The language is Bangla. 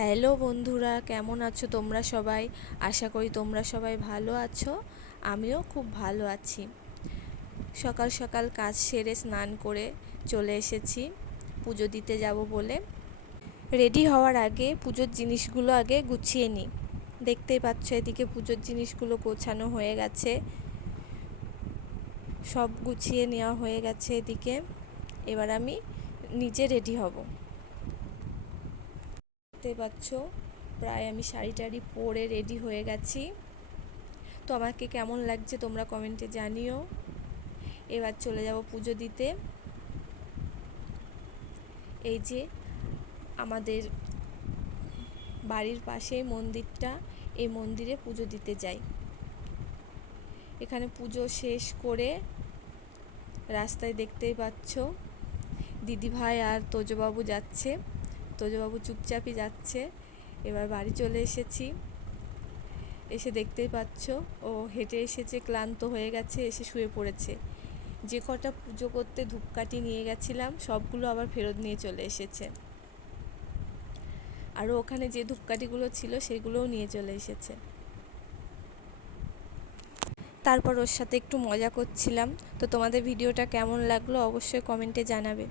হ্যালো বন্ধুরা, কেমন আছো তোমরা সবাই? আশা করি তোমরা সবাই ভালো আছো। আমিও খুব ভালো আছি। সকাল সকাল কাজ সেরে স্নান করে চলে এসেছি পুজো দিতে যাব বলে। রেডি হওয়ার আগে পুজোর জিনিসগুলো আগে গুছিয়ে নিই। দেখতেই পাচ্ছ এদিকে পুজোর জিনিসগুলো গোছানো হয়ে গেছে, সব গুছিয়ে নেওয়া হয়ে গেছে এদিকে। এবার আমি নিজে রেডি হব। দেখতে পাচ্ছ প্রায় আমি শাড়ি টাড়ি পরে রেডি হয়ে গেছি। তো আমাকে কেমন লাগছে তোমরা কমেন্টে জানিও। এবার চলে যাব পুজো দিতে। এই যে আমাদের বাড়ির পাশেই মন্দিরটা, এই মন্দিরে পুজো দিতে যাই। এখানে পুজো শেষ করে রাস্তায় দেখতেই পাচ্ছ দিদিভাই আর তোজবাবু যাচ্ছে। তোজবাবু চুপচাপই যাচ্ছে। এবার বাড়ি চলে এসেছি। এসে দেখতেই পাচ্ছ ও হেঁটে এসেছে, ক্লান্ত হয়ে গেছে, এসে শুয়ে পড়েছে। যে কটা পুজো করতে ধূপকাঠি নিয়ে গেছিলাম সবগুলো আবার ফেরত নিয়ে চলে এসেছে। আরও ওখানে যে ধূপকাঠিগুলো ছিল সেগুলোও নিয়ে চলে এসেছে। তারপর ওর সাথে একটু মজা করছিলাম। তো তোমাদের ভিডিওটা কেমন লাগলো অবশ্যই কমেন্টে জানাবে।